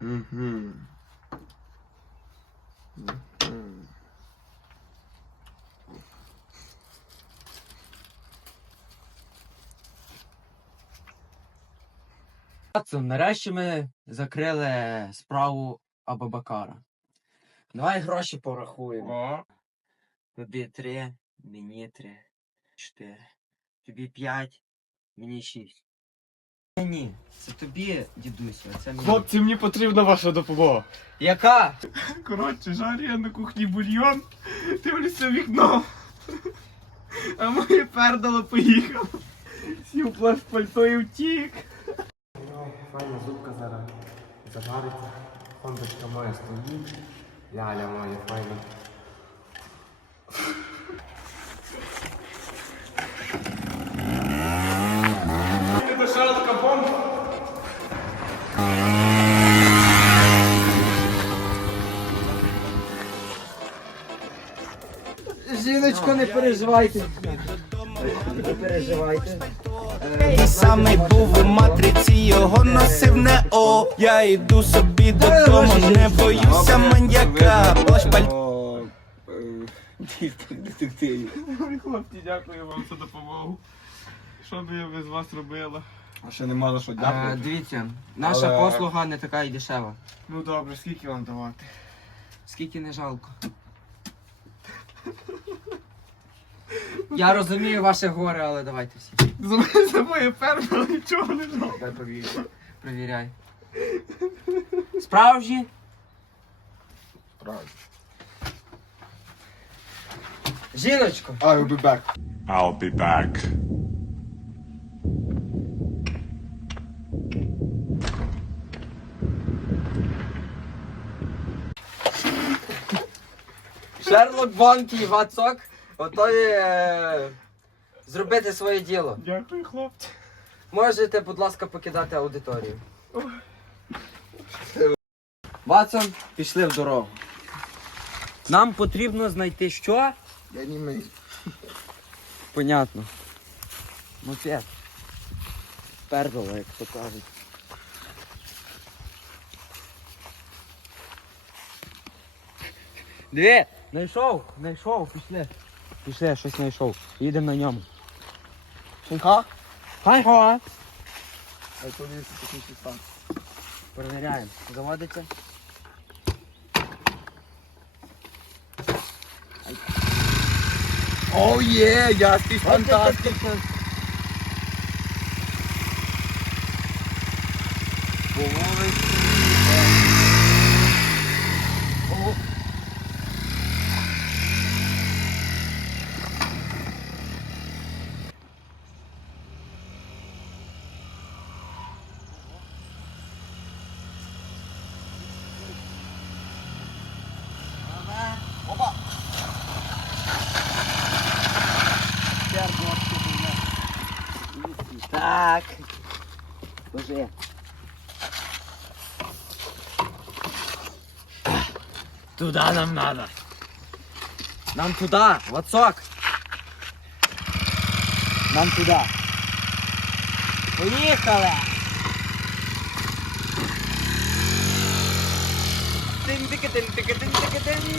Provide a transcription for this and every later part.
Угу. Пацан, нарешті ми закрили справу Абабакара. Давай гроші порахуємо. Тобі три, мені три, чотири. Тобі п'ять, мені шість. Ні, ні, це тобі, дідусю, а це мені. хлопці, мені потрібна ваша допомога. Яка? Коротше, жарю я на кухні бульйон, дивлюся в вікно. А моє пердало поїхало. Сів плащ пальто і втік. Файна зубка зараз зажариться. Хондочка моя стоїть. Ляля моя файна. Жіночко, не переживайте. Не переживайте. І самий був у матриці, його носив не о. Я йду собі додому, не боюся маньяка. Плащ паль- Ой, хлопці, дякую вам за допомогу. Що б я без вас робила? А ще нема за що А, дивіться, наша Але- послуга не така і дешева. Ну добре, скільки вам давати? Скільки не жалко. Я розумію ваше горе, але давайте всі. За, моє- за моє перше нічого не дав. Дай повірю. Провіряй. Справжні? Правильно. Жіночко! I will be back. I'll be back. Шерлок Бонкі і Вацок готові е, зробити своє діло. Дякую, хлопці. Можете, будь ласка, покидати аудиторію. Ватсон, пішли в дорогу. Нам потрібно знайти що? Я німий. Понятно. Мопед. Пердоло, як то кажуть. Диви, знайшов, знайшов, пішли. Пішли, я щось знайшов. Їдемо на ньому. Шинка? Хай хо. А то є. Перевіряємо. Заводиться. О, є, ясний Фантастик. Так. Кажи. Туда нам надо. Нам туда, Вацок. Нам туда. Поїхали! Тин-тики-тин-тики-тин-тики-тин.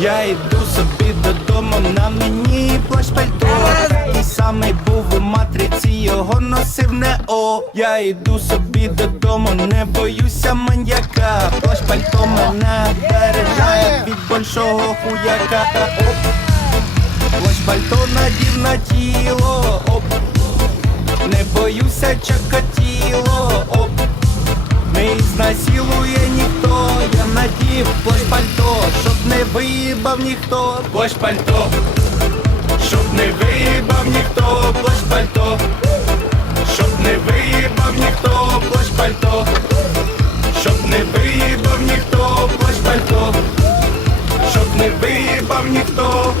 Я йду собі додому, на мені плащ пальто. Такий самий був у матриці, його носив не о. Я йду собі додому, не боюся маньяка. Плащ пальто мене бережає від большого хуяка. Плащ пальто надів на тіло, оп. Не боюся чакатіло, оп не ізнасилує ніхто, я надів плащ пальто, щоб не виїбав ніхто, плащ пальто, щоб не виїбав ніхто, плащ пальто, щоб не виїбав ніхто, плащ пальто, щоб не виїбав ніхто, плащ пальто, щоб не виїбав ніхто.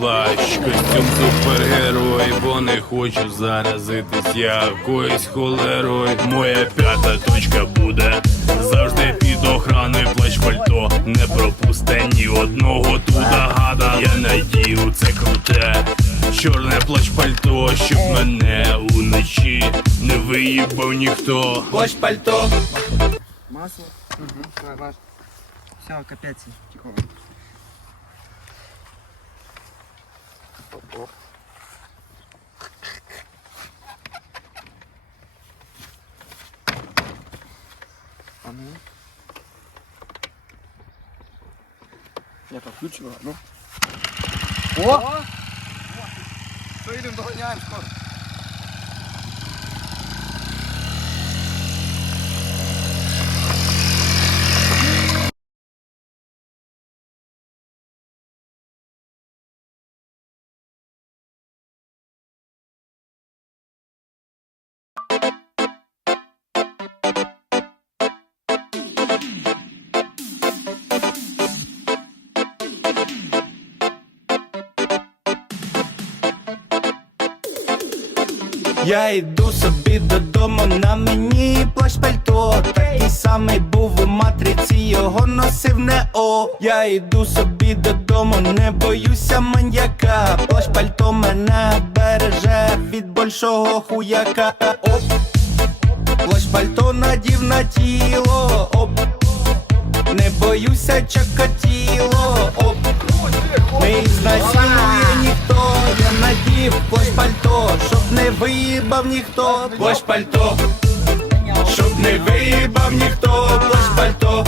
Плащ, костюм супергерой, бо не хочу заразитись якоюсь холерою. Моя п'ята точка буде завжди під охраною плащ пальто. Не пропусте ні одного туда гада. Я надію це круте. Чорне плащ пальто, щоб мене уночі не виїбав ніхто. Плащ пальто. Масло. Угу. Все, капець, тихо. А ну. Я так включила, ну. О! Що йдемо доганяємо скоро? Я йду собі додому, на мені плащ пальто. Такий самий був у матриці, його носив не о. Я йду собі додому, не боюся маньяка. Плащ пальто мене береже від большого хуяка. Оп. Плащ пальто надів на тіло, оп. Не боюся чакатіло, оп. Не ізнасилує ніхто, я надів плащ пальто, не виїбав ніхто, плащ пальто, щоб не виїбав ніхто, плащ пальто.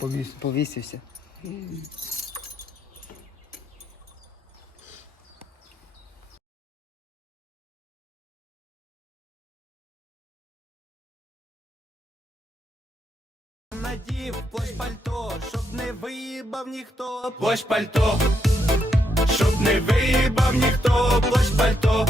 Повіс, повісився. Надів плащ пальто, щоб виїбав ніхто, плащ пальто, щоб не виїбав ніхто, плащ пальто,